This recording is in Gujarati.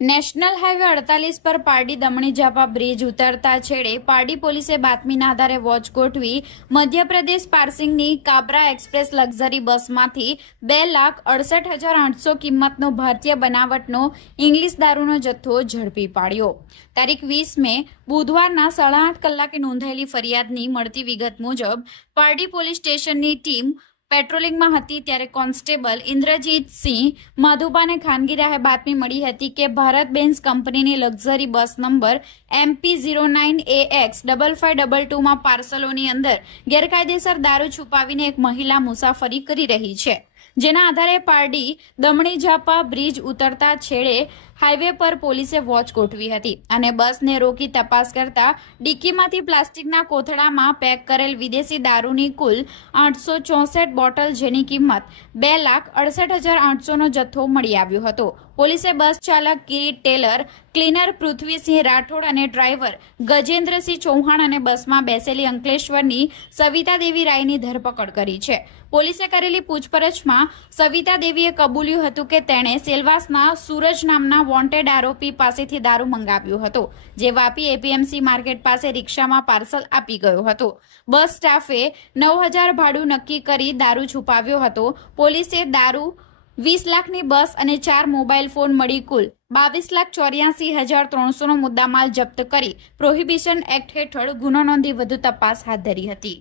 નેશનલ હાઈવે 48 પર પારડી દમણી ઝાપા બ્રિજ ઉતરતા છેડે પારડી પોલીસે બાતમીના આધારે વોચ ગોઠવી મધ્યપ્રદેશ પાર્સિંગની કાબરા એક્સપ્રેસ લક્ઝરી બસમાંથી 2,68,800 કિંમતનો ભારતીય બનાવટનો ઇંગ્લિશ દારૂનો જથ્થો ઝડપી પાડ્યો। તારીખ 20 મે બુધવારના 8:30 કલાકે નોંધાયેલી ફરિયાદની મળતી વિગત મુજબ પારડી પોલીસ સ્ટેશનની ટીમ પેટ્રોલિંગમાં હતી ત્યારે કોન્સ્ટેબલ ઇન્દ્રજીતસિંહ માધુબાને ખાનગી રાહે બાતમી મળી હતી કે ભારત બેન્ઝ કંપનીની લક્ઝરી બસ નંબર MP09AX 5522માં પાર્સલોની અંદર ગેરકાયદેસર દારૂ છુપાવીને એક મહિલા મુસાફરી કરી રહી છે, જેના આધારે પારડી દમણી ઝાપા બ્રિજ ઉતરતા છેડે હાઈવે પર પોલીસે વોચ ગોઠવી હતી અને બસને રોકી તપાસ કરતા ડિક્કીમાંથી પ્લાસ્ટિકના કોથળામાં પેક કરેલ વિદેશી દારૂની કુલ 864 બોટલ જેની કિંમત 2,68,800નો જથ્થો મળી આવ્યો હતો। પોલીસે બસ ચાલક કિરીટ ટેલર, ક્લીનર પૃથ્વીસિંહ રાઠોડ અને ડ્રાઈવર ગજેન્દ્રસિંહ ચૌહાણ અને બસમાં બેસેલી અંકલેશ્વરની સવિતા દેવી રાયની ધરપકડ કરી છે। પોલીસે કરેલી પૂછપરછમાં સવિતા દેવીએ કબૂલ્યું હતું કે તેણે સેલવાસના સૂરજ નામના વોન્ટેડ આરોપી પાસેથી દારૂ મંગાવ્યો હતો, જે વાપી એપીએમસી માર્કેટ પાસે રિક્ષામાં પાર્સલ આપી ગયો હતો। બસ સ્ટાફે 9,000 ભાડું નક્કી કરી દારૂ છુપાવ્યો હતો। પોલીસે દારૂ 20 લાખની બસ અને 4 મોબાઈલ ફોન મળી કુલ 22,84,300નો મુદ્દામાલ જપ્ત કરી પ્રોહિબિશન એક્ટ હેઠળ ગુનો નોંધી વધુ તપાસ હાથ ધરી હતી।